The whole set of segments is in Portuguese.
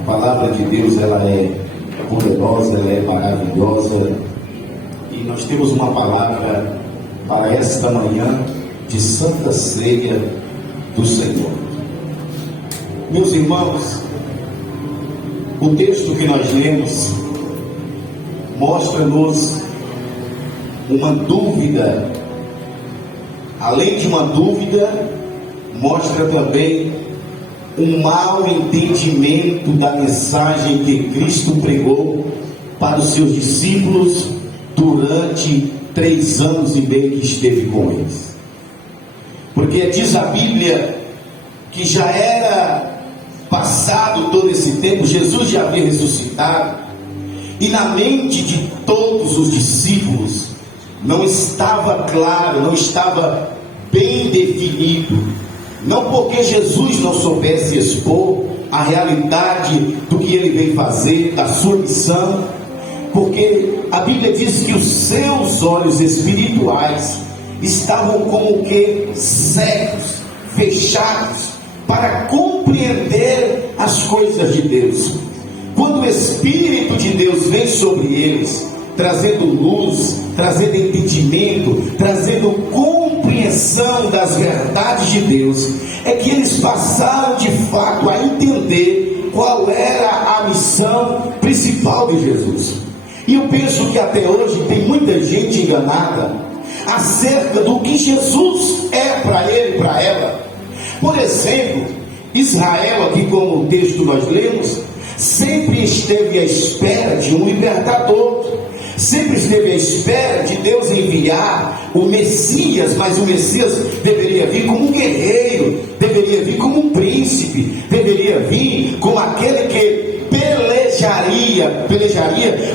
A palavra de Deus, ela é poderosa, ela é maravilhosa, e nós temos uma palavra para esta manhã de Santa Ceia do Senhor. Meus irmãos, o texto que nós lemos mostra-nos uma dúvida. Além de uma dúvida, mostra também um mau entendimento da mensagem que Cristo pregou para os seus discípulos durante 3 anos e meio que esteve com eles. Porque diz a Bíblia que já era passado todo esse tempo, Jesus já havia ressuscitado, e na mente de todos os discípulos não estava claro, não estava bem definido. Não porque Jesus não soubesse expor a realidade do que ele veio fazer, da sua missão, porque a Bíblia diz que os seus olhos espirituais estavam como que cegos, fechados, para compreender as coisas de Deus. Quando o Espírito de Deus vem sobre eles, trazendo luz, trazendo entendimento, trazendo compreensão das verdades de Deus, é que eles passaram de fato a entender qual era a missão principal de Jesus. E eu penso que até hoje tem muita gente enganada acerca do que Jesus é para ele e para ela. Por exemplo, Israel, aqui como o texto nós lemos, sempre esteve à espera de um libertador, sempre esteve à espera de Deus enviar o Messias, mas o Messias deveria vir como um guerreiro, deveria vir como um príncipe, deveria vir como aquele que pelejaria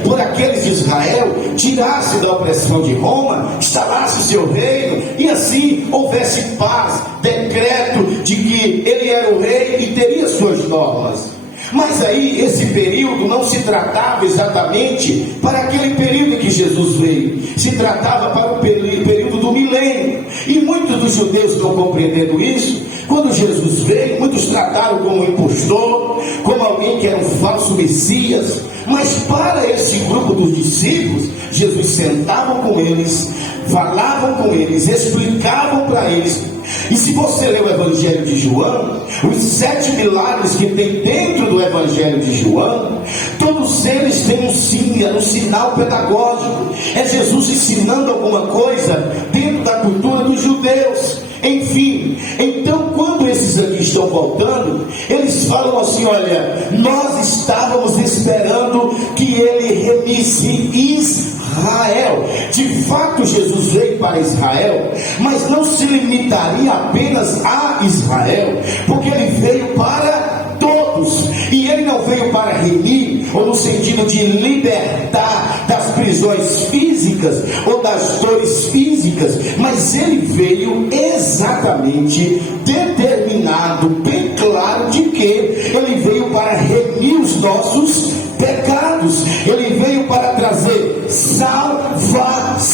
por aqueles de Israel, tirasse da opressão de Roma, instalasse o seu reino, e assim houvesse paz, decreto de que ele era o rei e teria suas normas. Mas aí esse período não se tratava exatamente para aquele período que Jesus veio, se tratava para o período do milênio, e muitos dos judeus estão compreendendo isso. Quando Jesus veio, muitos trataram como um impostor, como alguém que era um falso Messias, mas para esse grupo dos discípulos, Jesus sentava com eles, falavam com eles, explicavam para eles. E se você ler o Evangelho de João, os 7 milagres que tem dentro do Evangelho de João, todos eles têm um sinal pedagógico. É Jesus ensinando alguma coisa dentro da cultura dos judeus. Enfim, então quando esses aqui estão voltando, eles falam assim: olha, nós estávamos esperando que ele remisse Israel. De fato, Jesus veio para Israel, mas não se limitaria apenas a Israel, porque ele veio para todos, e ele não veio para remir, ou no sentido de libertar das prisões físicas ou das dores físicas, mas ele veio exatamente determinado, bem claro, de que ele veio para remir os nossos pecados, ele veio para trazer salvação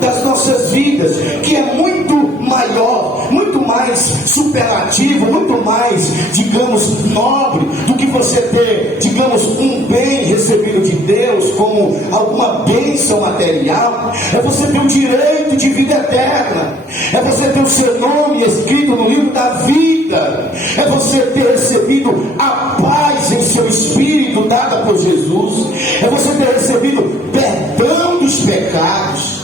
das nossas vidas, que é muito maior, muito mais superlativo, muito mais, digamos, nobre do que você ter, digamos, um bem recebido de Deus, como alguma bênção material. É você ter o direito de vida eterna, é você ter o seu nome escrito no livro da vida, é você ter recebido a paz em seu espírito dada por Jesus, é você ter recebido perdão dos pecados.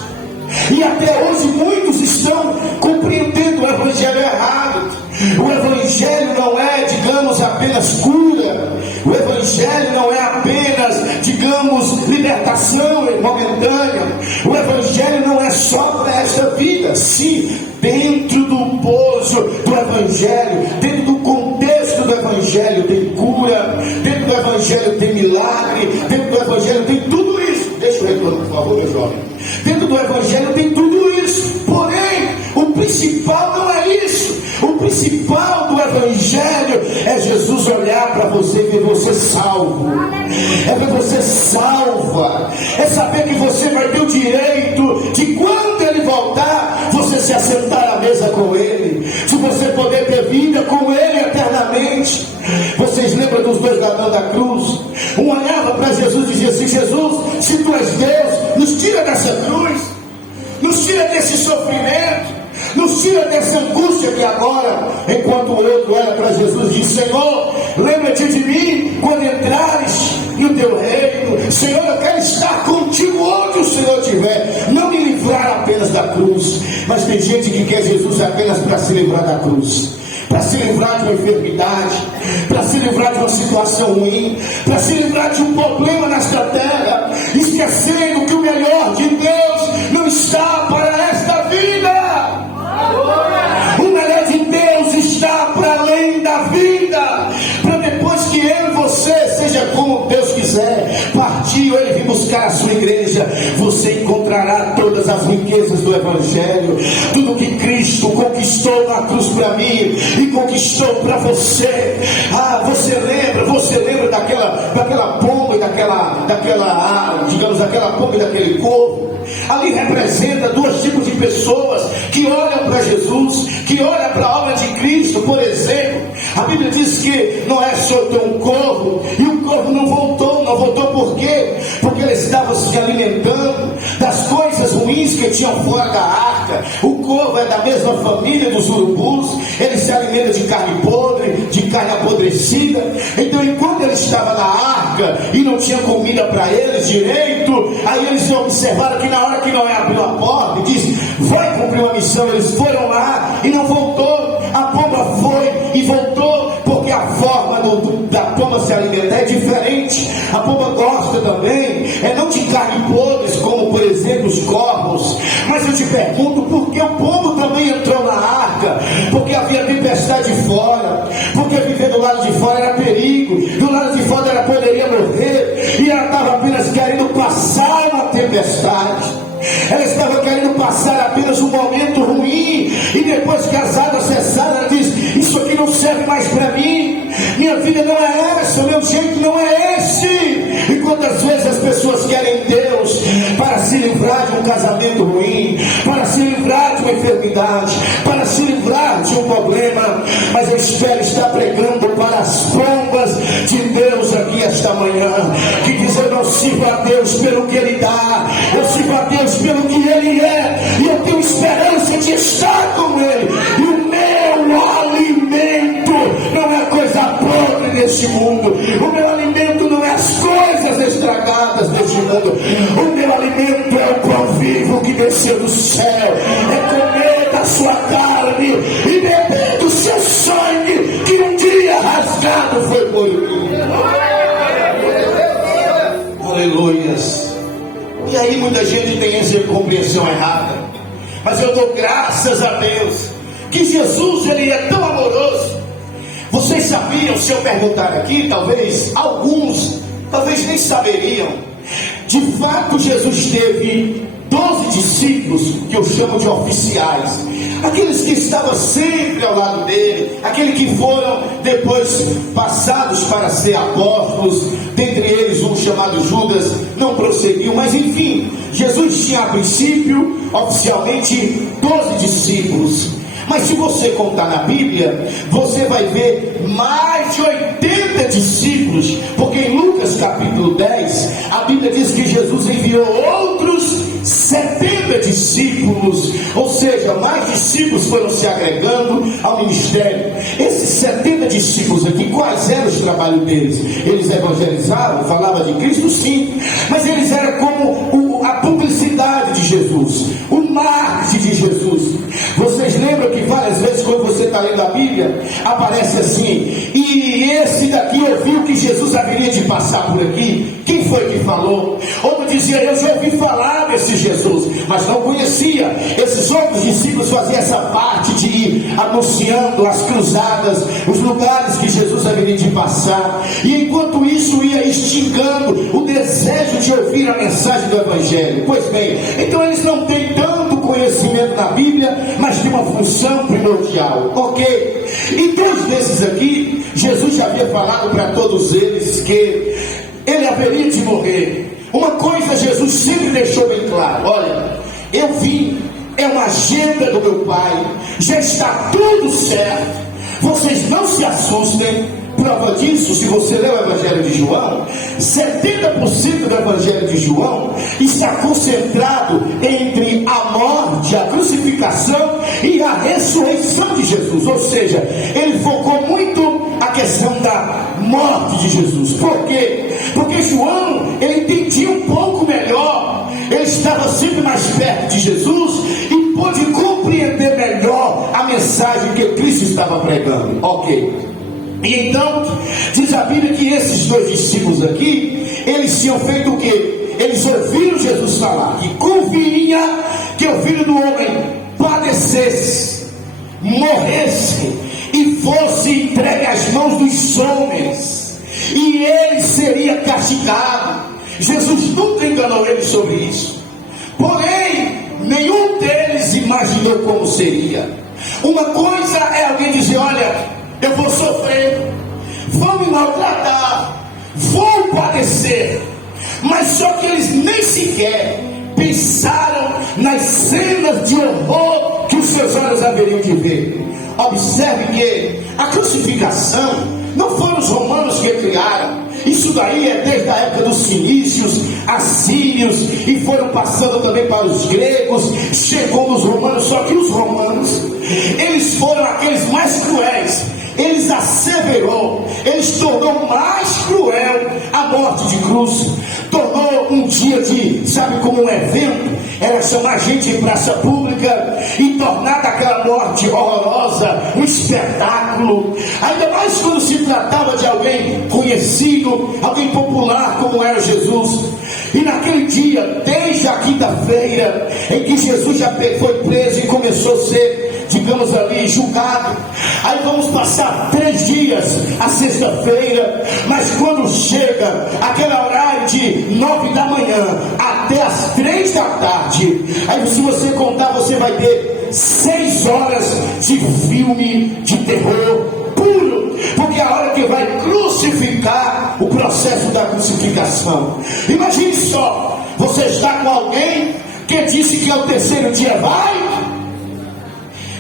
E até hoje muitos estão compreendendo o Evangelho errado. O Evangelho não é, digamos, apenas cura. O Evangelho não é apenas, digamos, libertação momentânea. O Evangelho não é só para esta vida. Sim, dentro do poço do Evangelho, dentro do contexto do Evangelho tem cura, dentro do Evangelho tem milagre, dentro do Evangelho tem tudo isso. Deixa eu retornar, por favor, meu jovem. Dentro do Evangelho tem tudo isso. Porém, o principal não é isso. O principal principal do Evangelho é Jesus olhar para você e ver você salvo. É ver você salva. É saber que você vai ter o direito de, quando Ele voltar, você se assentar à mesa com Ele, de você poder ter vida com Ele eternamente. Vocês lembram dos dois ladrões da cruz? Um olhava para Jesus e dizia assim: Jesus, se Tu és Deus, nos tira dessa cruz, nos tira desse sofrimento, nos tira dessa angústia que agora. Enquanto o outro olha para Jesus e diz: Senhor, lembra-te de mim quando entrares no teu reino. Senhor, eu quero estar contigo onde o Senhor estiver, não me livrar apenas da cruz. Mas tem gente que quer Jesus apenas para se livrar da cruz, para se livrar de uma enfermidade, para se livrar de uma situação ruim, para se livrar de um problema nesta terra, esquecendo que o melhor de Deus não está para esta vida. O melhor de Deus está para além da vida, para depois que eu e você, seja como Deus quiser, partir ou Ele vir buscar a sua igreja, você encontrará todas as riquezas do Evangelho, tudo que Cristo conquistou na cruz para mim e conquistou para você. Você lembra daquela pomba e daquela pomba e daquele corvo? Ali representa dois tipos de pessoas que olham para Jesus, que olham para a obra de Cristo. Por exemplo, a Bíblia diz que Noé soltou um corvo e o corvo não voltou por quê? Porque ele estava se alimentando das coisas ruins que tinham fora da arca. O corvo é da mesma família dos urubus, ele se alimenta de carne podre, de carne apodrecida. Então, enquanto ele estava na arca e não tinha comida para eles direito, aí eles observaram que na hora que Noé abriu a porta e disse: vai cumprir uma missão, eles foram lá e não voltou. A pomba foi e voltou, porque a forma da pomba se alimentar é diferente. A pomba gosta também, não de carne podres, como por exemplo os corvos. Mas eu te pergunto, por que o pombo também entrou na arca? Porque havia tempestade fora, porque viver do lado de fora era perigo, do lado de fora ela poderia morrer, e ela estava apenas querendo passar uma tempestade. Ela estava querendo passar apenas um momento ruim, e depois que as águas cessaram, ela diz: isso aqui não serve mais para mim, minha vida não é essa, meu jeito não é esse. E quantas vezes as pessoas querem Deus para se livrar de um casamento ruim, para se livrar de uma enfermidade, para se livrar de um problema, mas eu espero estar pregando para as pombas de Deus aqui esta manhã, que diz: eu não sirvo a Deus pelo que Ele dá, eu sirvo a Deus pelo que Ele é, e eu tenho esperança de estar com Ele. E o meu alimento não é coisa podre deste mundo, o meu alimento não é as coisas estragadas deste mundo, o meu alimento é o pão vivo que desceu do céu, é comer da sua carne e beber do seu sangue, que um dia rasgado foi por mim. Aleluias. E aí muita gente tem essa compreensão errada, mas eu dou graças a Deus que Jesus, Ele é tão amoroso. Vocês sabiam, se eu perguntar aqui, talvez alguns nem saberiam, de fato Jesus teve 12 discípulos, que eu chamo de oficiais, aqueles que estavam sempre ao lado dele, aqueles que foram depois passados para ser apóstolos. Dentre eles um chamado Judas não prosseguiu, mas enfim, Jesus tinha a princípio oficialmente 12 discípulos. Mas se você contar na Bíblia, você vai ver mais de 80 discípulos, porque em Lucas capítulo 10, a Bíblia diz que Jesus enviou outros 70 discípulos, ou seja, mais discípulos foram se agregando ao ministério. Esses 70 discípulos aqui, quais eram os trabalhos deles? Eles evangelizavam, falavam de Cristo, sim, mas eles eram como a publicidade de Jesus, o marketing de Jesus. Vocês lembram que várias vezes, quando você está lendo a Bíblia, aparece assim: e esse daqui ouviu que Jesus haveria de passar por aqui? Quem foi que falou? Outro dizia: eu já ouvi falar desse Jesus, mas não conhecia. Esses outros discípulos faziam essa parte de ir anunciando as cruzadas, os lugares que Jesus haveria de passar, e enquanto isso ia instigando o desejo de ouvir a mensagem do Evangelho. Pois bem, então eles não têm tanto conhecimento da Bíblia, mas de uma função primordial. Ok? E 2 vezes aqui, Jesus já havia falado para todos eles que ele haveria de morrer. Uma coisa Jesus sempre deixou bem claro: olha, eu vim, é uma agenda do meu Pai, já está tudo certo, vocês não se assustem. Prova disso, se você ler o Evangelho de João, 70% do Evangelho de João está concentrado entre a morte, a crucificação e a ressurreição de Jesus. Ou seja, ele focou muito a questão da morte de Jesus. Por quê? Porque João, ele entendia um pouco melhor, ele estava sempre mais perto de Jesus e pôde compreender melhor a mensagem que Cristo estava pregando. Ok. E então, diz a Bíblia que esses 2 discípulos aqui, eles tinham feito o quê? Eles ouviram Jesus falar que convinha que o Filho do Homem padecesse, morresse e fosse entregue às mãos dos homens, e ele seria castigado. Jesus nunca enganou eles sobre isso, porém nenhum deles imaginou como seria. Uma coisa é alguém dizer: olha, eu vou sofrer, vão me maltratar, vou padecer. Mas só que eles nem sequer pensaram nas cenas de horror que os seus olhos haveriam de ver. Observe que a crucificação não foram os romanos que criaram. Isso daí é desde a época dos fenícios, assírios, e foram passando também para os gregos, chegou nos romanos. Só que os romanos, eles foram aqueles mais cruéis. Eles asseverou, eles tornou mais cruel a morte de cruz, tornou um dia de, sabe, como um evento, era chamar gente em praça pública e tornar daquela morte horrorosa um espetáculo, ainda mais quando se tratava de alguém conhecido, alguém popular como era Jesus. E naquele dia, desde a quinta-feira em que Jesus já foi preso e começou a ser, digamos ali, julgado, aí vamos passar 3 dias, a sexta-feira, mas quando chega aquele horário de 9 da manhã até as 3 da tarde, aí se você contar, você vai ter 6 horas de filme de terror puro, porque é a hora que vai crucificar, o processo da crucificação. Imagine só, você está com alguém que disse que ao 3º dia vai,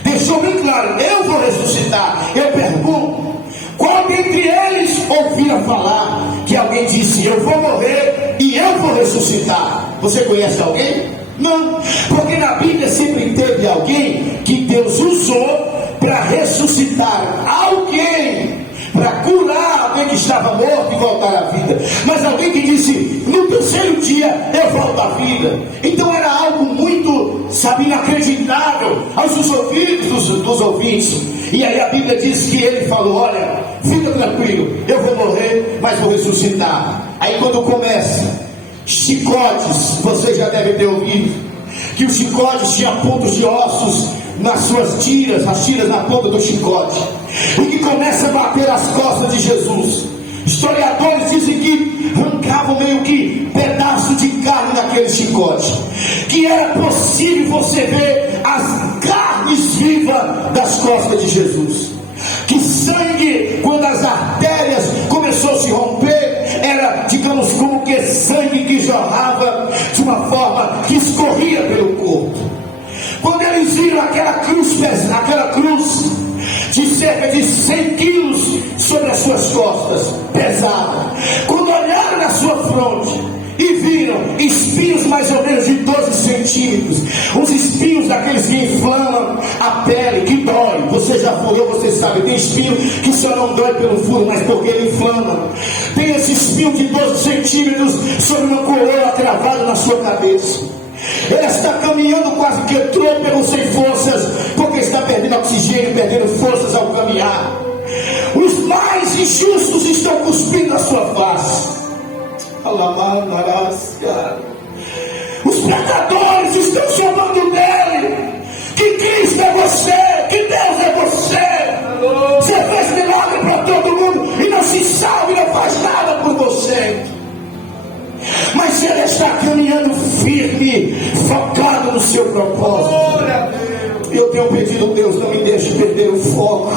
deixou bem claro: eu vou ressuscitar. Eu pergunto, qual dentre eles ouvira falar que alguém disse: eu vou morrer e eu vou ressuscitar? Você conhece alguém? Não, porque na Bíblia sempre teve alguém que Deus usou para ressuscitar alguém, para curar alguém que estava morto e voltar à vida. Mas alguém que disse: no 3º dia eu volto à vida. Então era algo muito, sabe, inacreditável aos ouvidos dos ouvintes. E aí a Bíblia diz que ele falou: olha, fica tranquilo, eu vou morrer, mas vou ressuscitar. Aí quando começa, chicotes, você já deve ter ouvido que os chicotes tinham pontos de ossos nas suas tiras, as tiras na ponta do chicote, e que começa a bater as costas de Jesus. Historiadores dizem que arrancavam meio que pedaço de carne naquele chicote, que era possível você ver as carnes vivas das costas de Jesus. Que sangue, quando as artérias começou a se romper, era, digamos, como que sangue que jorrava de uma forma que escorria pelo corpo. Quando eles viram aquela cruz de cerca de 100 quilos sobre as suas costas, pesada, quando olharam na sua fronte e viram espinhos mais ou menos de 12 centímetros, uns espinhos daqueles que inflamam a pele, que dói. Você já furou, você sabe, tem espinho que só não dói pelo furo, mas porque ele inflama. Tem esse espinho de 12 centímetros sobre uma coroa cravada na sua cabeça. Ele está caminhando quase que trôpego, sem forças, porque está perdendo oxigênio, perdendo forças ao caminhar. Os mais injustos estão cuspindo a sua face. Os pecadores estão chamando dele, que Cristo é você, que Deus é você. Você fez milagre para todo mundo e não se salva e não faz nada por você. Mas ele está caminhando firme, focado no seu propósito. deixe perder o foco.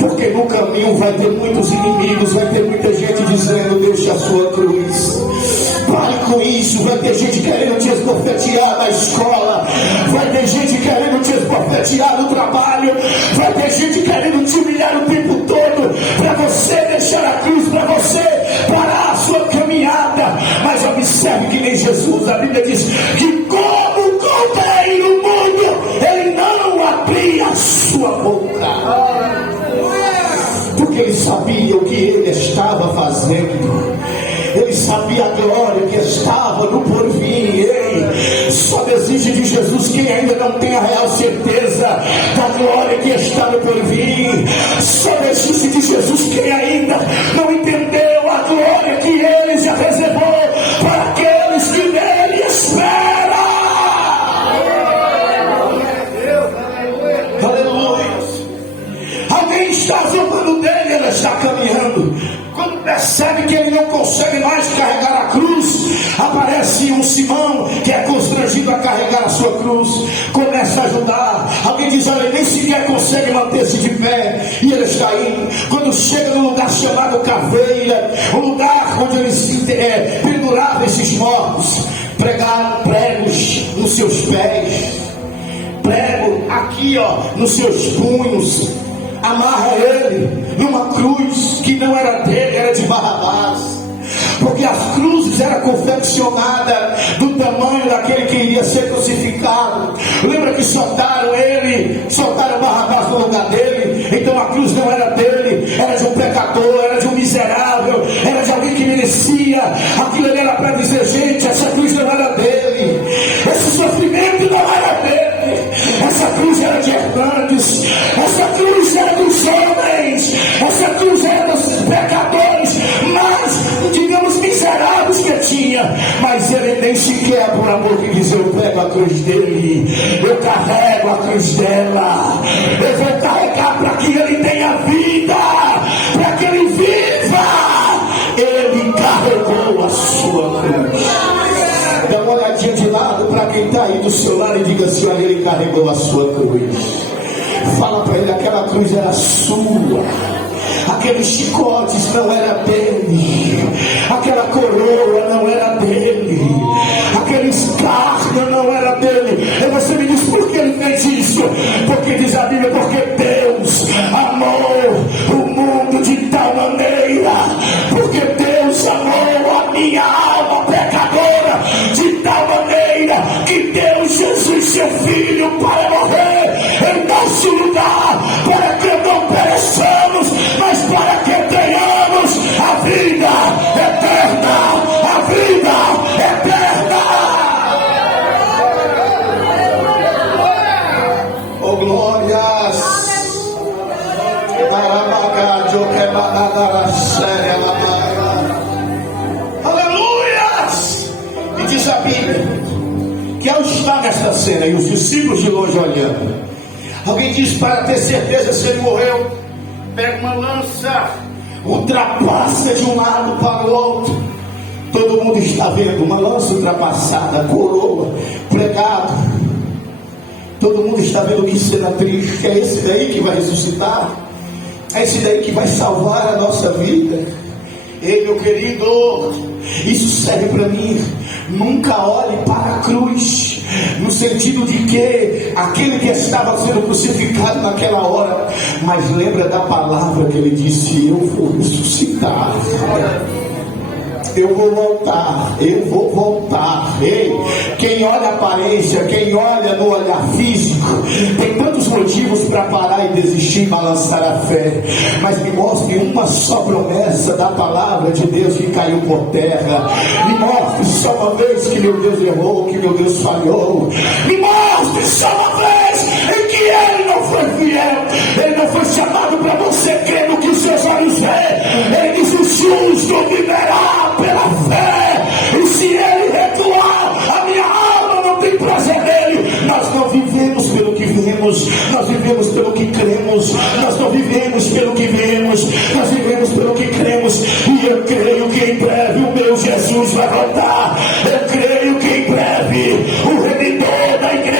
Porque no caminho vai ter muitos inimigos, vai ter muita gente dizendo: deixa a sua cruz. Pare com isso. Vai ter gente querendo te esbofetear na escola, vai ter gente querendo te esbofetear no trabalho, vai ter gente querendo te humilhar o tempo todo, para você deixar a cruz, para você parar a sua caminhada. Mas observe que nem Jesus, a Bíblia diz que como o cordeiro mudo, ele não abria a sua boca, porque ele sabia o que ele estava fazendo. Ele sabia a glória que estava no porvir. Ei, só desiste de Jesus quem ainda não tem a real certeza da glória que está no porvir. Só desiste de Jesus quem ainda não entendeu a glória que ele já reservou para aqueles que nele esperam. Aleluia. Alguém está zombando dele, ele está caminhando. Quando percebe que ele não consegue mais carregar a cruz, aparece um Simão que é constrangido a carregar a sua cruz, começa a ajudar. Alguém diz: olha, nem sequer consegue manter-se de pé, e ele está indo. Quando chega no lugar chamado Caveira, o lugar onde eles penduravam esses mortos, pregaram pregos nos seus pés, prego aqui nos seus punhos, amarra ele numa cruz que não era dele, era de Barrabás, porque as cruzes eram confeccionadas do tamanho daquele que iria ser crucificado. Lembra que soltaram Barrabás no lugar dele? Então a cruz não era dele, era de um pecador, era de um miserável, era de alguém que merecia. Aquilo era para dizer: gente, essa cruz não era dele, esse sofrimento não era dele, essa cruz era de Hernandes, essa cruz era dos homens, essa cruz era dos pecadores, mas digamos miseráveis que tinha. Mas ele nem sequer, por amor que diz: eu pego a cruz dele, eu carrego a cruz dela, eu vou carregar para que ele tenha vida, para que ele viva. Ele carregou a sua cruz. Dá uma olhadinha de lado para quem está aí do seu lado e diga assim: olha, ele carregou a sua cruz. Fala para ele: aquela cruz era sua, aqueles chicotes não era dele, aquela coroa não era dele, aquele escárnio não era dele. E você me diz: por que ele fez isso? Porque diz a Bíblia: porque Deus amou o mundo de tal maneira, porque Deus amou a minha alma pecadora de tal maneira que deu Jesus, seu filho, para morrer em nosso lugar, para que não pereçamos, mas para que tenhamos a vida eterna, a vida eterna. Oh, glórias. Aleluias. E diz a Bíblia que ao estar nesta cena e os discípulos de longe olhando, alguém diz: para ter certeza se ele morreu, pega uma lança, ultrapassa de um lado para o outro. Todo mundo está vendo uma lança ultrapassada, coroa, pregado. Todo mundo está vendo que cena triste. É esse daí que vai ressuscitar, é esse daí que vai salvar a nossa vida. Ei, meu querido, isso serve para mim. Nunca olhe para a cruz no sentido de que aquele que estava sendo crucificado naquela hora, mas lembra da palavra que ele disse: eu vou ressuscitar, eu vou voltar, eu vou voltar. Ei, quem olha a aparência, quem olha no olhar físico, tem tantos motivos para parar e desistir e balançar a fé. Mas me mostre uma só promessa da palavra de Deus que caiu por terra. Me mostre só uma vez que meu Deus errou, que meu Deus falhou. Me mostre só uma vez em que ele não foi fiel. Ele não foi chamado para você crer no que os seus olhos veem. Ele diz: o justo viverá pela fé, e se ele recuar, a minha alma não tem prazer nele. Nós não vivemos pelo que vemos, nós vivemos pelo que cremos. Nós não vivemos pelo que vemos, nós vivemos pelo que cremos. E eu creio que em breve o meu Jesus vai voltar. Eu creio que em breve o Remidor da igreja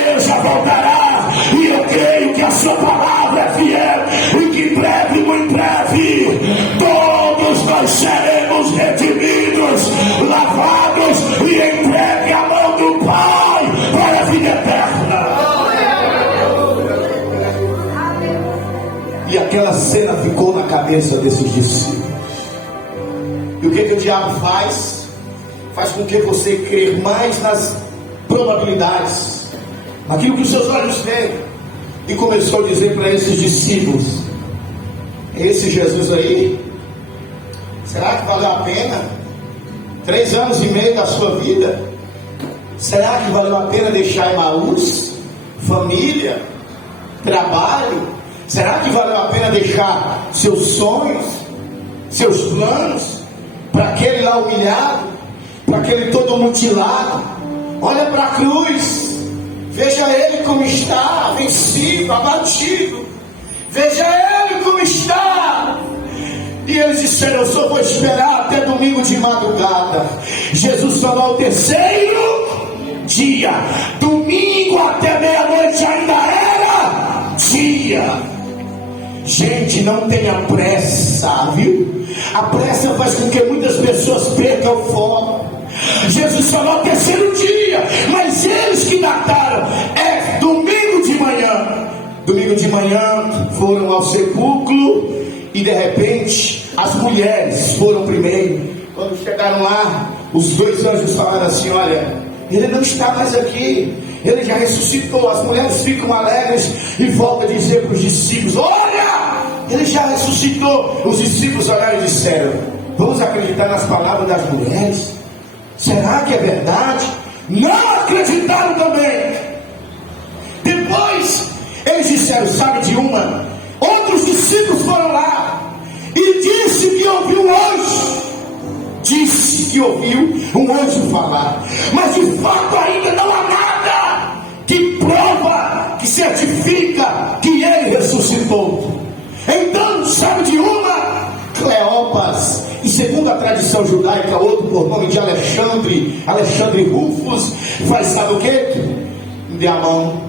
E aquela cena ficou na cabeça desses discípulos. E o que o diabo faz? Faz com que você crer mais nas probabilidades, naquilo que os seus olhos veem. E começou a dizer para esses discípulos: esse Jesus aí, será que valeu a pena? 3 anos e meio da sua vida? Será que valeu a pena deixar Emaús, família, trabalho? Será que valeu a pena deixar seus sonhos, seus planos, para aquele lá humilhado, para aquele todo mutilado? Olha para a cruz, veja ele como está, vencido, abatido. Veja ele como está. E eles disseram: eu só vou esperar até domingo de madrugada. Jesus falou: ao terceiro dia, domingo até meia-noite ainda era dia. Gente, não tenha pressa, viu? A pressa faz com que muitas pessoas percam o foco. Jesus falou ao terceiro dia, mas eles que dataram é domingo de manhã. Domingo de manhã foram ao sepulcro e de repente as mulheres foram primeiro. Quando chegaram lá, os 2 anjos falaram assim: olha, ele não está mais aqui, ele já ressuscitou. As mulheres ficam alegres e voltam a dizer para os discípulos: olha, ele já ressuscitou. Os discípulos olharam e disseram: vamos acreditar nas palavras das mulheres? Será que é verdade? Não acreditaram também. Depois eles disseram: sabe de uma? Outros discípulos foram lá e disse que ouviu um anjo. Disse que ouviu um anjo falar, mas de fato ainda não há nada que prova, que certifica que ele ressuscitou. Então, sabe de uma? Cleopas, e segundo a tradição judaica, outro por nome de Alexandre Rufus, faz sabe o que? Dê a mão,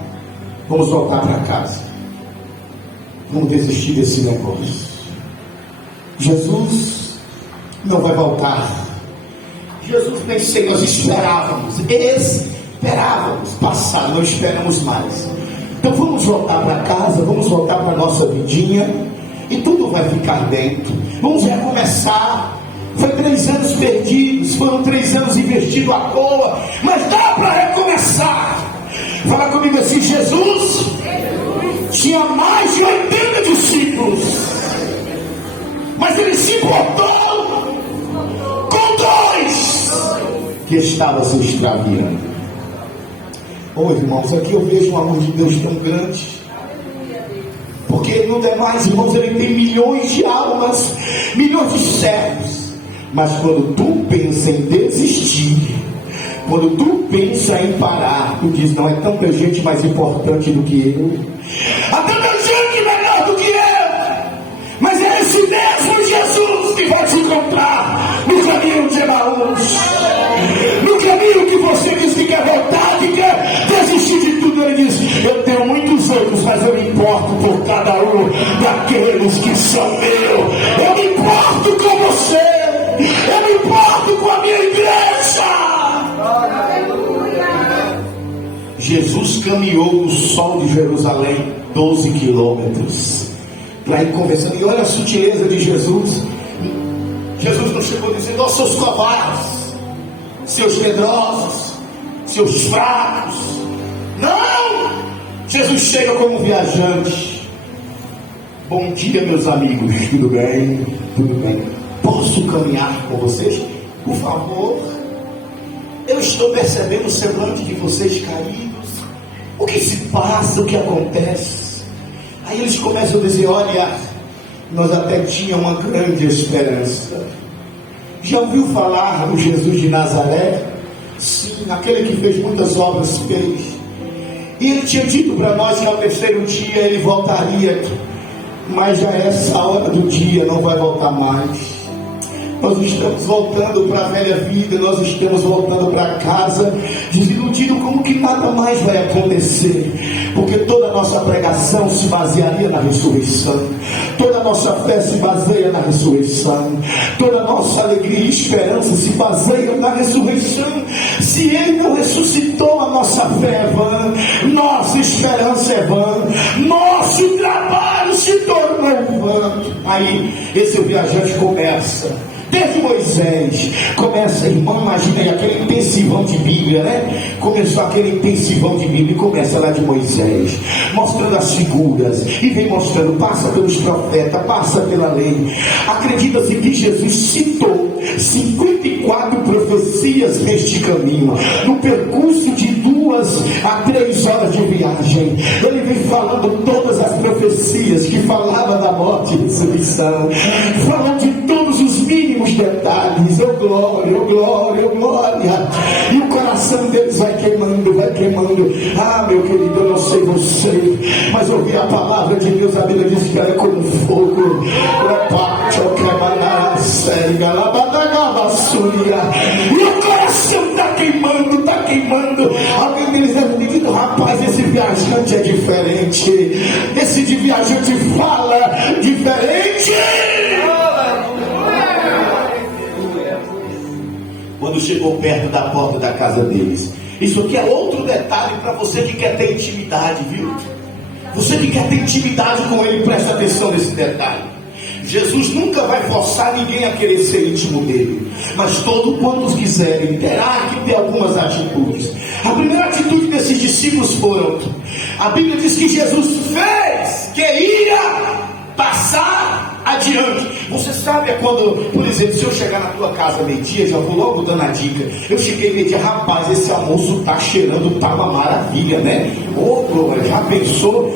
vamos voltar para casa, vamos desistir desse negócio. Jesus não vai voltar. Jesus, nem sei, nós esperávamos passar, não esperamos mais. Então vamos voltar para casa, vamos voltar para a nossa vidinha e tudo vai ficar dentro. Vamos recomeçar. Foi 3 anos perdidos, foram 3 anos investidos à toa, mas dá para recomeçar. Fala comigo assim: Jesus tinha mais de 80 discípulos, mas ele se importou com 2 que estavam se extraviando. Oh, irmãos, aqui eu vejo um amor de Deus tão grande, porque no demais, irmãos, ele tem milhões de almas, milhões de servos. Mas quando tu pensa em desistir, quando tu pensa em parar, tu diz: não é tanta gente mais importante do que eu, há tanta gente melhor do que eu. Mas é esse mesmo Jesus que vai te encontrar no caminho de Emaús, no caminho que você diz que quer voltar, que quer desistir de tudo. Ele diz: eu tenho muitos outros, mas eu me importo por cada um daqueles que são meus. Eu me importo com você, eu me importo com a minha igreja. Jesus caminhou no sol de Jerusalém 12 quilômetros para ir conversando. E olha a sutileza de Jesus. Jesus não chegou dizendo: ó, seus covardes, seus medrosos, seus fracos. Não! Jesus chega como viajante. Bom dia, meus amigos, tudo bem? Tudo bem. Posso caminhar com vocês? Por favor. Eu estou percebendo o semblante de vocês caídos. O que se passa? O que acontece? Aí eles começam a dizer: olha, nós até tínhamos uma grande esperança. Já ouviu falar do Jesus de Nazaré? Sim, aquele que fez muitas obras fez. E ele tinha dito para nós que ao terceiro dia ele voltaria. Mas já é essa hora do dia, não vai voltar mais. Nós estamos voltando para a velha vida, nós estamos voltando para casa, desiludido, como que nada mais vai acontecer, porque toda a nossa pregação se basearia na ressurreição, toda a nossa fé se baseia na ressurreição, toda a nossa alegria e esperança se baseia na ressurreição. Se ele não ressuscitou, a nossa fé é vã, nossa esperança é vã, nosso trabalho se tornou manto. Aí esse viajante começa. Desde Moisés, começa, irmão, imagina aí aquele intensivão de Bíblia, né? Começou aquele intensivão de Bíblia e começa lá de Moisés, mostrando as figuras, e vem mostrando, passa pelos profetas, passa pela lei. Acredita-se que Jesus citou 54 profecias neste caminho, no percurso de 2 a 3 horas de viagem. Ele vem falando todas as profecias que falavam da morte e ressurreição, falando de todos os mínimos detalhes. Oh glória, oh glória, oh glória. E o coração deles vai queimando, vai queimando. Ah, meu querido, eu não sei você, mas ouvi a palavra de Deus. A Bíblia diz que ela é como fogo. E o coração está queimando, está queimando. Alguém deles deve ter dito: rapaz, esse viajante é diferente. Esse de viajante fala diferente. Quando chegou perto da porta da casa deles, isso aqui é outro detalhe para você que quer ter intimidade, viu? Você que quer ter intimidade com Ele, presta atenção nesse detalhe. Jesus nunca vai forçar ninguém a querer ser íntimo dele, mas todos quantos quiserem, terá que ter algumas atitudes. A primeira atitude desses discípulos foram: a Bíblia diz que Jesus fez que ia passar adiante. Você sabe, é quando, por exemplo, se eu chegar na tua casa meio-dia, já vou logo dando a dica. Eu cheguei meio-dia, rapaz, esse almoço tá cheirando, tá uma maravilha, né? Ô, glória, já pensou?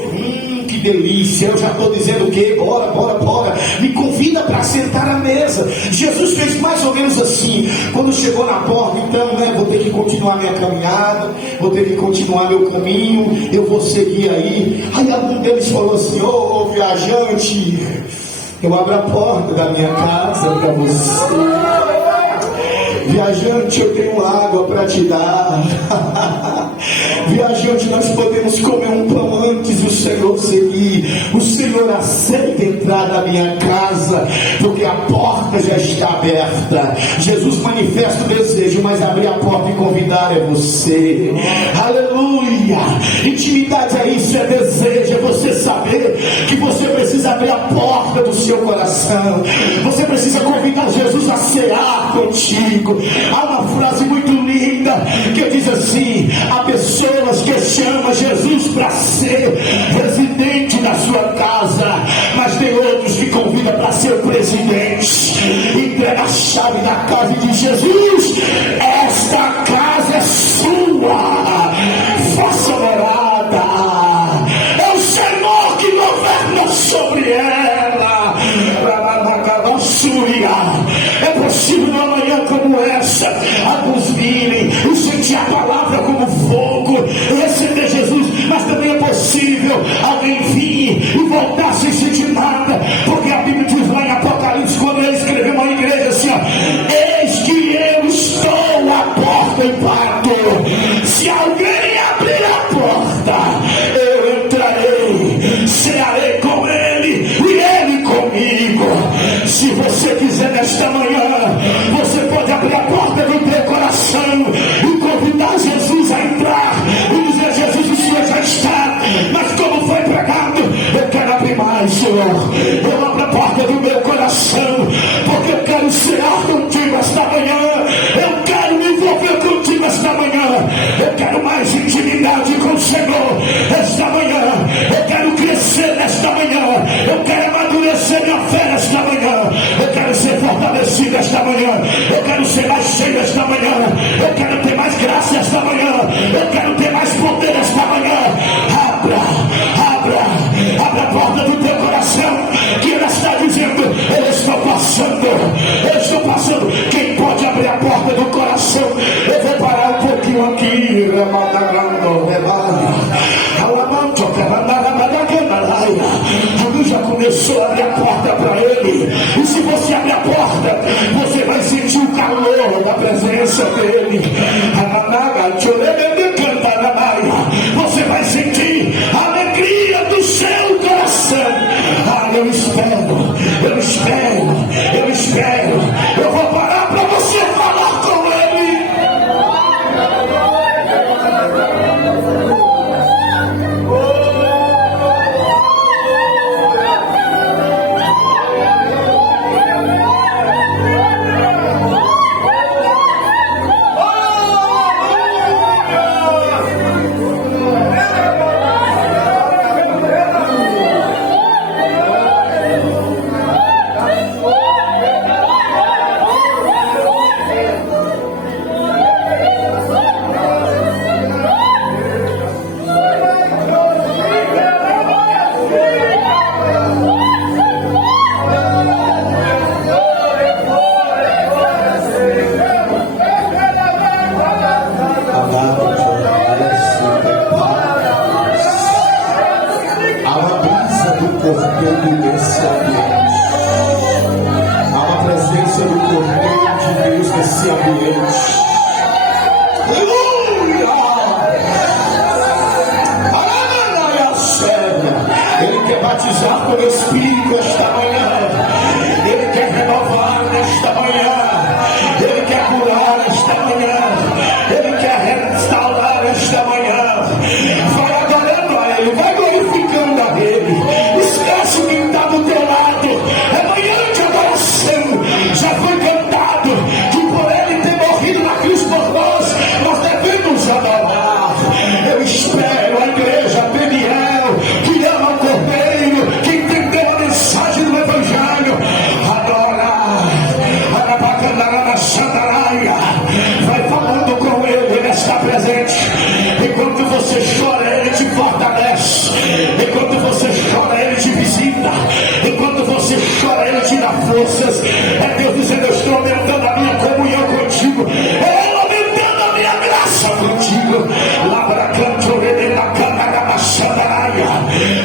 Que delícia. Eu já estou dizendo o quê? Bora, bora, bora. Me convida para sentar à mesa. Jesus fez mais ou menos assim. Quando chegou na porta, então, né, vou ter que continuar minha caminhada, vou ter que continuar meu caminho, eu vou seguir aí. Aí algum deles falou assim: ô viajante, eu abro a porta da minha casa para você. Viajante, eu tenho água para te dar. Viajante, nós podemos comer um pão antes do Senhor seguir. O Senhor aceita entrar na minha casa, porque a porta já está aberta. Jesus manifesta o desejo, mas abrir a porta e convidar é você. Aleluia. Intimidade é isso, é desejo, é você saber que você precisa abrir a porta do seu coração. Você precisa convidar Jesus a cear contigo. Há uma frase muito linda que diz assim: há pessoas que chamam Jesus para ser residente da sua casa, mas tem outros que convidam para ser o presidente. Entrega a chave da casa e diz: Jesus, esta casa é sua, faça morada. É o Senhor que governa sobre ela. É possível numa manhã como essa, alguns virem e sentir a palavra como fogo, receber Jesus, mas também é possível alguém vir e voltar sem sentir nada, porque a Bíblia diz lá em Apocalipse, quando ele escreveu uma igreja assim: ó, eis que eu estou à porta e bato. Se alguém abrir a porta, eu entrarei, cearei com ele e ele comigo. Se você quiser nesta manhã, você pode abrir a porta do teu coração e convidar Jesus a entrar e dizer: Jesus, o Senhor já está, mas como foi pregado, eu quero abrir mais, Senhor. Eu abro a porta do meu coração, porque eu quero cear contigo esta manhã. Eu quero me envolver contigo esta manhã. Eu quero mais intimidade com o Senhor esta manhã. Eu quero crescer nesta manhã. Eu quero amadurecer minha fé nesta manhã. Eu quero ser fortalecido esta manhã. Eu quero ser mais cheio esta manhã. Eu quero ter mais graça esta manhã. Eu quero ter mais poder esta manhã. Abra a porta do teu coração, que ele está dizendo: eu estou passando, eu estou passando. Quem pode abrir a porta do coração? Eu vou parar um pouquinho aqui. Jesus já começou a abrir a porta para ele. E se você abrir a porta, você vai sentir o calor da presença dele. Você vai sentir a alegria do seu coração. Eu espero. Eu vou parar para você falar com ele. nesse ambiente. Há uma presença do Cordeiro de Deus nesse ambiente. Aleluia! Ele quer batizar com o Espírito esta manhã. Ele quer renovar nesta manhã. Ele quer curar esta manhã. Ele quer restaurar esta manhã. Vai adorando a Ele, vai glorificando a Ele. Esquece o que está do teu lado. É manhã de adoração. Já foi cantado que por Ele ter morrido na cruz por nós devemos adorar. Eu espero a igreja Peniel, que ama o Cordeiro, que entendeu a mensagem do Evangelho. Vai falando com Ele, Ele está presente. Enquanto você chora, Ele te fortalece. Enquanto você chora, Ele te visita. Enquanto você chora, Ele te dá forças. É Deus dizendo: eu estou aumentando a minha comunhão contigo. Eu aumentando a minha graça contigo.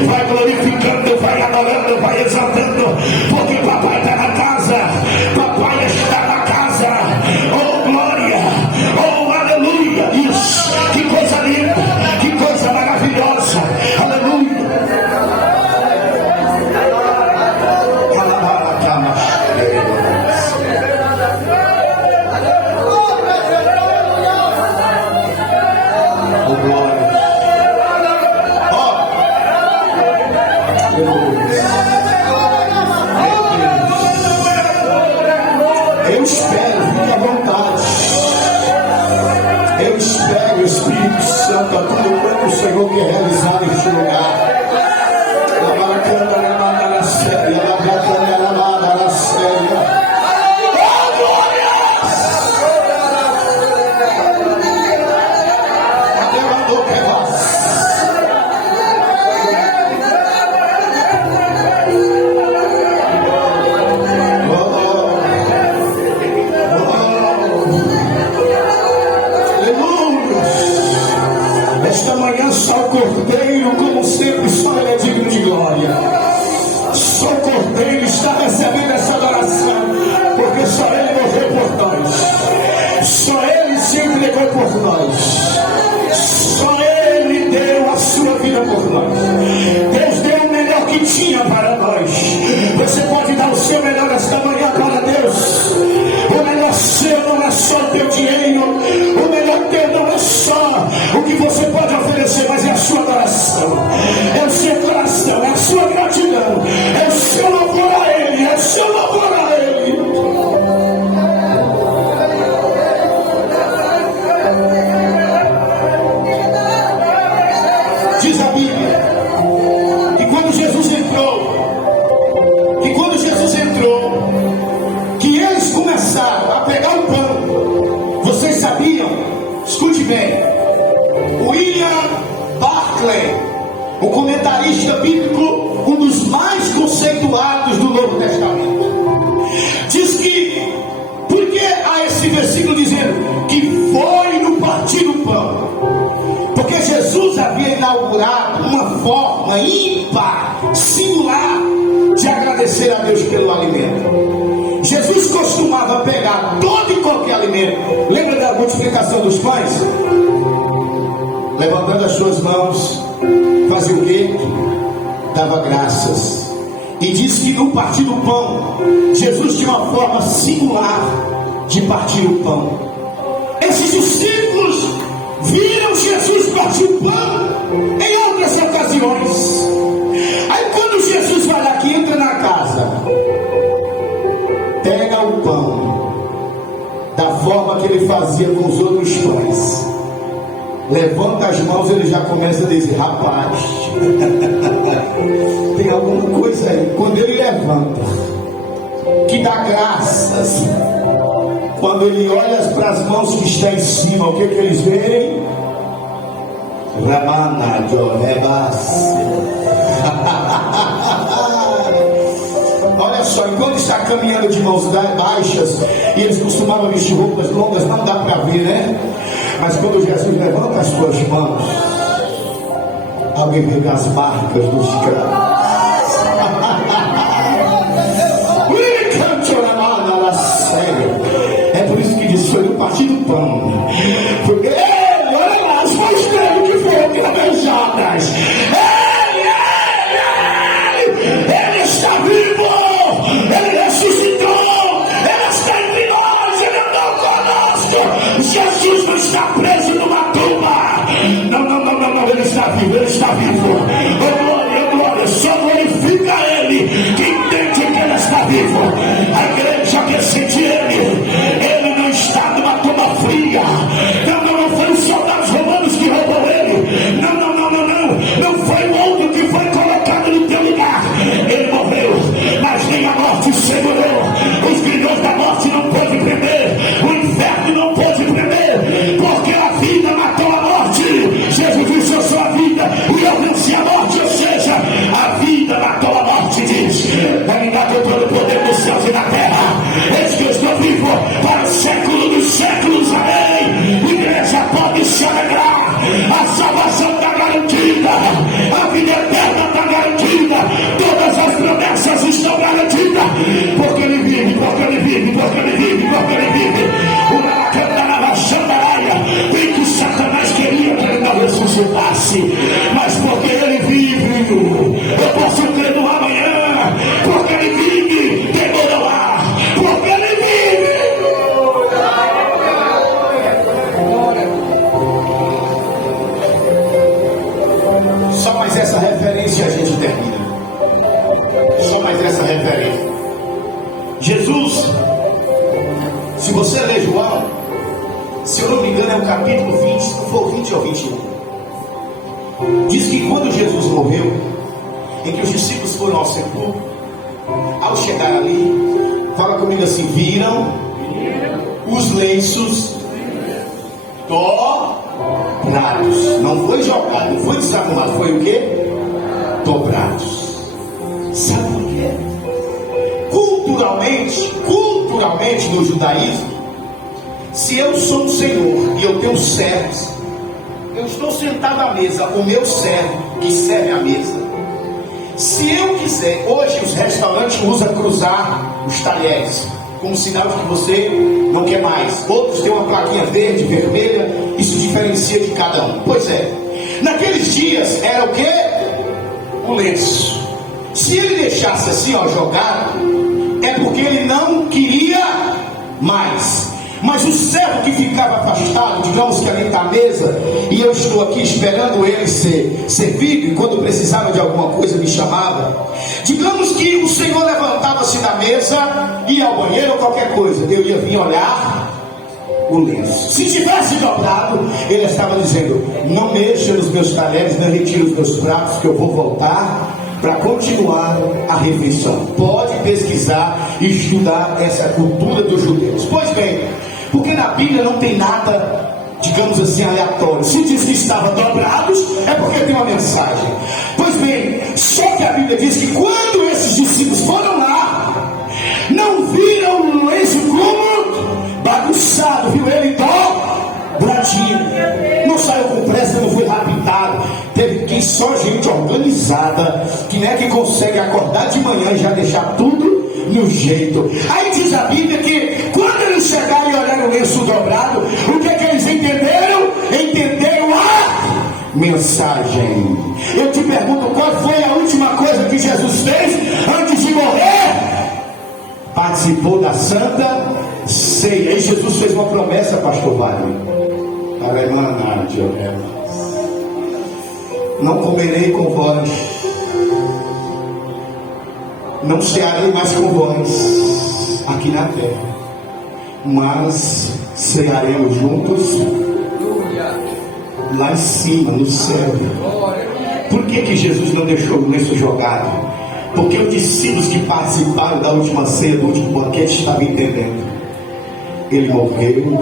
Vai glorificando, vai adorando, vai exaltando, porque papai está na casa. Papai está na casa. Oh glória, oh aleluia. Isso, que coisa linda, que coisa maravilhosa. Aleluia. Oh glória. Eu espero, fique à vontade. Eu espero o Espírito Santo a todo quanto o Senhor quer realizar neste lugar. Esta manhã só o Cordeiro, como sempre, só Ele é digno de glória. Só o Cordeiro está recebendo essa adoração, porque só Ele morreu por nós. Só Ele se entregou por nós. Só Ele deu a sua vida por nós. Deus deu o melhor que tinha para nós. Você pode dar o seu melhor esta manhã para Deus. O melhor seu não é só o teu dinheiro. O melhor teu não é só o que você pode oferecer, mas é a sua adoração, é o seu coração, é a sua gratidão, é o seu louvor a Ele, é o seu louvor a Ele. Diz a Bíblia que quando Jesus entrou, que eles começaram a pegar o pão. Vocês sabiam? Escute bem. William Barclay, o comentarista bíblico, um dos mais conceituados do Novo Testamento, diz que, porque há esse versículo dizendo que foi no partir do pão? Porque Jesus havia inaugurado uma forma ímpar, singular, de agradecer a Deus pelo alimento. Jesus costumava pegar todo e qualquer alimento. Lembra da multiplicação dos pães? Levantando as suas mãos, fazia o quê? Dava graças. E diz que no partir do pão, Jesus tinha uma forma singular de partir o pão. Esses discípulos viram Jesus partir o pão em outras ocasiões. Aí quando Jesus vai lá, que entra na casa, pega o pão da forma que ele fazia com os outros pães, levanta as mãos, ele já começa a dizer: rapaz, tem alguma coisa aí. Quando ele levanta, que dá graças, quando ele olha para as mãos que estão em cima, o que eles veem? Ramana Jorebas. Olha só, enquanto está caminhando de mãos baixas, e eles costumavam vestir roupas longas, não dá para ver, né? Mas quando Jesus levanta as suas mãos, alguém vê as marcas dos cravos. pão. Porque ele, olha lá, as mãos dele que foram cravejadas. Ele está vivo, ele ressuscitou, ele está entre nós, ele andou conosco. Jesus não está preso numa tumba. Não, ele está vivo, ele está vivo. Oh glória, só glorifica ele que entende que ele está vivo. A igreja quer sentir ele não está numa tumba fria. Não foi os soldados romanos que roubou ele. Não foi o outro que foi colocado no teu lugar. Ele morreu, mas nem a morte segurou. Os grilhões da morte não pôde prender, o inferno não pôde prender, porque a vida matou a morte. Jesus disse: eu sou a vida e eu venci a morte. Ou seja, a vida matou a morte, diz: vai-me dar todo o poder dos céus e da terra. Eis que eu estou vivo para o século dos séculos. Amém. Igreja pode se alegrar, a salvação está garantida, a vida eterna está garantida, todas as promessas estão garantidas, porque ele vive, porque ele vive, porque ele vive, porque ele vive. O Maracandá Xandaraia, bem que Satanás queria que ele não ressuscitasse, mas porque ele vive, eu posso crer no amanhã, porque ele vive, demorou lá, porque ele vive. Só mais essa referência a gente termina. Só mais essa referência. Jesus, se você ler João, se eu não me engano é o capítulo 20, se não for 20 ou 21, diz que quando Jesus morreu, em que os discípulos foram ao sepulcro, ao chegar ali, fala comigo assim: viram os lenços dobrados. Não foi jogado, não foi desarrumado, foi o quê? Dobrados. Sabe por quê? Culturalmente no judaísmo, se eu sou o Senhor e eu tenho servos, eu estou sentado à mesa, o meu servo que serve à mesa, se eu quiser, hoje os restaurantes usam cruzar os talheres como sinal de que você não quer mais. Outros têm uma plaquinha verde, vermelha, isso diferencia de cada um. Pois é, naqueles dias era o quê? O lenço. Se ele deixasse assim, ó, jogado, é porque ele não queria mais. Mas o servo que ficava afastado, digamos que ali está a mesa, e eu estou aqui esperando ele ser servido, e quando precisava de alguma coisa me chamava. Digamos que o Senhor levantava-se da mesa, ia ao banheiro ou qualquer coisa, eu ia vir olhar o lenço. Se tivesse dobrado, ele estava dizendo: não mexa nos meus talheres, não retire os meus pratos, que eu vou voltar para continuar a refeição. Pode pesquisar e estudar essa cultura dos judeus. Pois bem, porque na Bíblia não tem nada, digamos assim, aleatório. Se diz que estava dobrados, é porque tem uma mensagem. Pois bem, só que a Bíblia diz que quando esses discípulos foram lá, não viram o lenço como bagunçado, viu ele dobradinho. Não saiu com pressa, não foi rapidado. Teve que só gente organizada, que não é que consegue acordar de manhã e já deixar tudo no jeito. Aí diz a Bíblia que quando eles chegaram e olharam o lenço dobrado, o que é que eles entenderam? Entenderam a mensagem. Eu te pergunto, qual foi a última coisa que Jesus fez antes de morrer? Participou da Santa Ceia. E Jesus fez uma promessa, pastor Vale, para a irmã Nádia: não comerei com vós, não cearei mais com vós aqui na terra, mas cearemos juntos lá em cima, no céu. Por que Jesus não deixou o lenço jogado? Porque os discípulos que participaram da última ceia, do último banquete, estavam entendendo. Ele morreu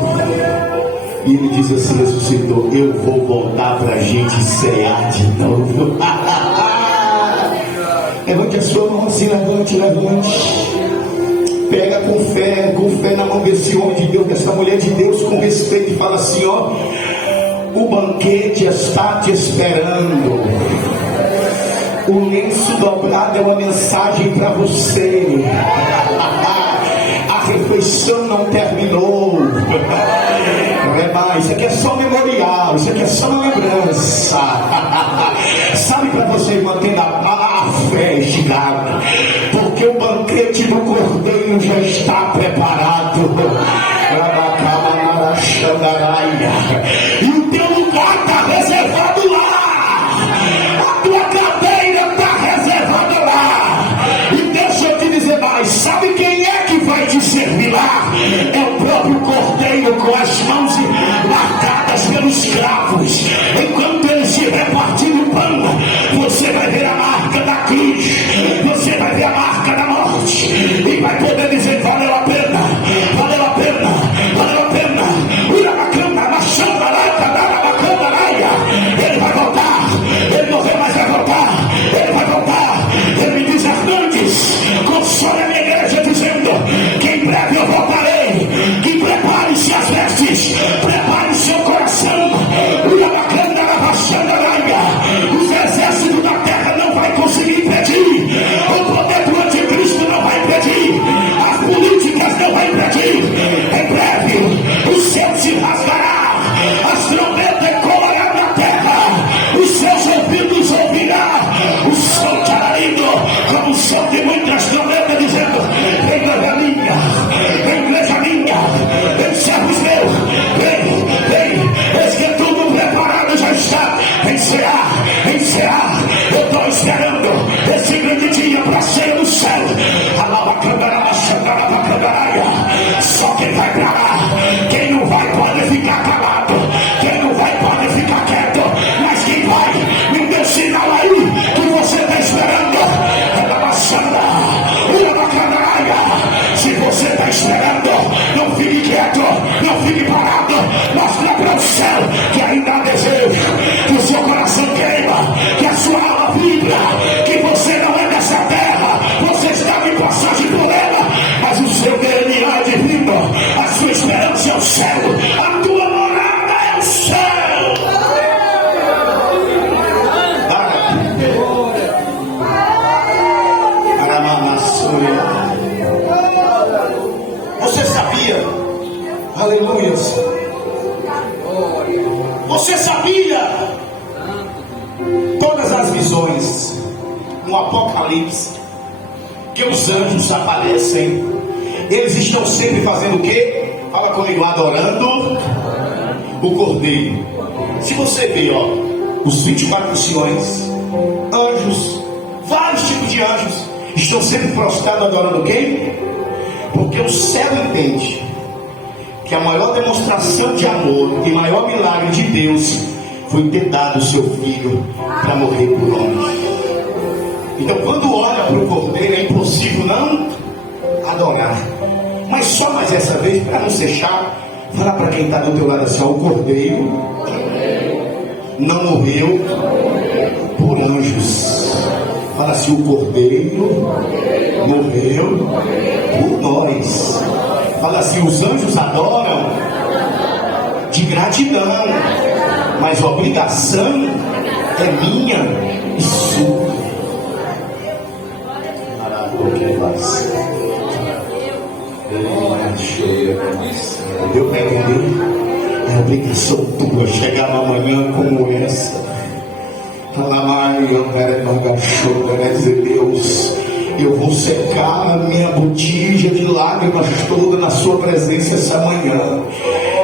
e ele diz assim: ressuscitou, eu vou voltar para a gente cear de novo. Levante a sua mão assim, levante. Pega com fé na mão desse homem de Deus, dessa mulher de Deus, com respeito, e fala assim: ó, o banquete está te esperando. O lenço dobrado é uma mensagem para você. A refeição não terminou. Isso aqui é só um memorial, isso aqui é só uma lembrança. Sabe, para você manter a fé esticada, porque o banquete do Cordeiro já está preparado. E o teu lugar está reservado lá. A tua cadeira está reservada lá. E deixa eu te dizer mais, sabe quem é que vai te servir lá? É o próprio Cordeiro, com as mãos marcadas pelos cravos. Enquanto ele se repartir o pão, você vai ver a marca da cruz, você vai ver a marca da morte, e vai poder dizer: valeu a pena, valeu a pena, valeu a pena. Ele vai voltar, ele morreu, mas vai voltar, ele vai voltar. Ele me diz: Hernandes, console a minha igreja, dizendo que em breve eu voltarei, que prepare-se as vestes, prepare seu coração. Os exércitos da terra não vai conseguir impedir, o poder do anticristo não vai impedir, as políticas não vai impedir. Em breve o céu se rasgará, as trombetas ecoarão na terra, os seus ouvidos ouvirão o som de alarido, como o som de muitas trombetas, dizendo: vem igreja minha, vem igreja minha, vem servos meus, vem, eis que tudo preparado já está. Em Ceará, eu estou esperando esse grande dia para ser no céu. Só quem vai para lá, quem não vai pode ficar calado, quem não vai pode ficar quieto, mas quem vai, me dê sinal aí que você está esperando. Se você está esperando, não fique quieto, não fique parado, mostra para o céu que ainda há desejo, que o seu coração queima, que a sua alma vibra, que você não é dessa terra, você está em passagem por ela, mas o seu DNA é divino, a sua esperança é o céu, a tua morada é o céu. Você sabia? Aleluia. Você sabia? Todas as visões no Apocalipse, que os anjos aparecem, eles estão sempre fazendo o quê? Fala comigo: adorando o Cordeiro. Se você vê, os 24 anciões, anjos, vários tipos de anjos, estão sempre prostrados adorando quem? Porque o céu entende que a maior demonstração de amor e maior milagre de Deus foi ter dado o seu filho para morrer por nós. Então, quando olha para o Cordeiro, é impossível não adorar. Mas só mais essa vez, para não ser chato, fala para quem está do teu lado assim: o Cordeiro não morreu por anjos. Fala assim: o Cordeiro morreu por nós. Fala assim: os anjos adoram de gratidão, mas a obrigação é minha e sua. Deu para entender? É obrigação tua chegar numa manhã como essa. Dizer: Deus, eu vou secar a minha botija de lágrimas toda na sua presença essa manhã.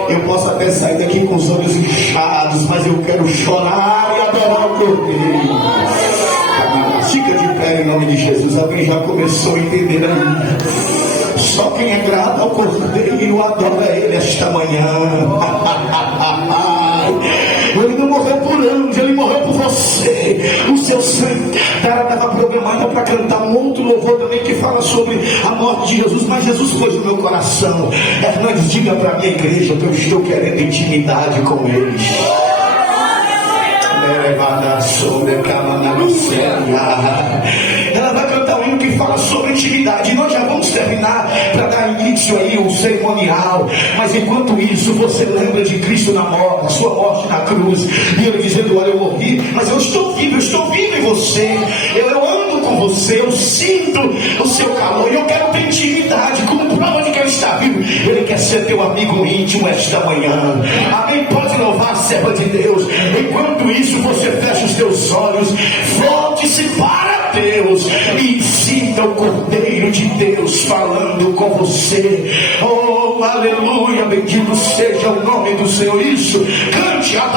Eu posso até sair daqui com os olhos inchados, mas eu quero chorar e adorar o Cordeiro. Fica de pé em nome de Jesus. Alguém já começou a entender aí? Só quem é grato ao Cordeiro adora Ele esta manhã. Ele não morreu por anos, Ele morreu por você. O seu sangue estava programado para cantar um outro louvor também que fala sobre a morte de Jesus, mas Jesus pôs no meu coração. Hernandes, diga para a minha igreja que eu estou querendo intimidade com eles. Ela vai cantar um hino que fala sobre intimidade. E nós já vamos terminar para dar início aí o cerimonial. Mas enquanto isso, você lembra de Cristo na morte, a sua morte na cruz, e Ele dizendo: olha, eu morri, mas eu estou vivo em você. Eu ando com você, eu sinto o seu calor, e eu quero ter intimidade como prova de que Ele está vivo. Ele quer ser teu amigo íntimo esta manhã. Amém? Pode louvar a serva de Deus. Enquanto isso, você fecha os teus olhos, volte-se para Deus e sinta o Cordeiro de Deus falando com você. Oh, aleluia, bendito seja o nome do Senhor. Isso, cante a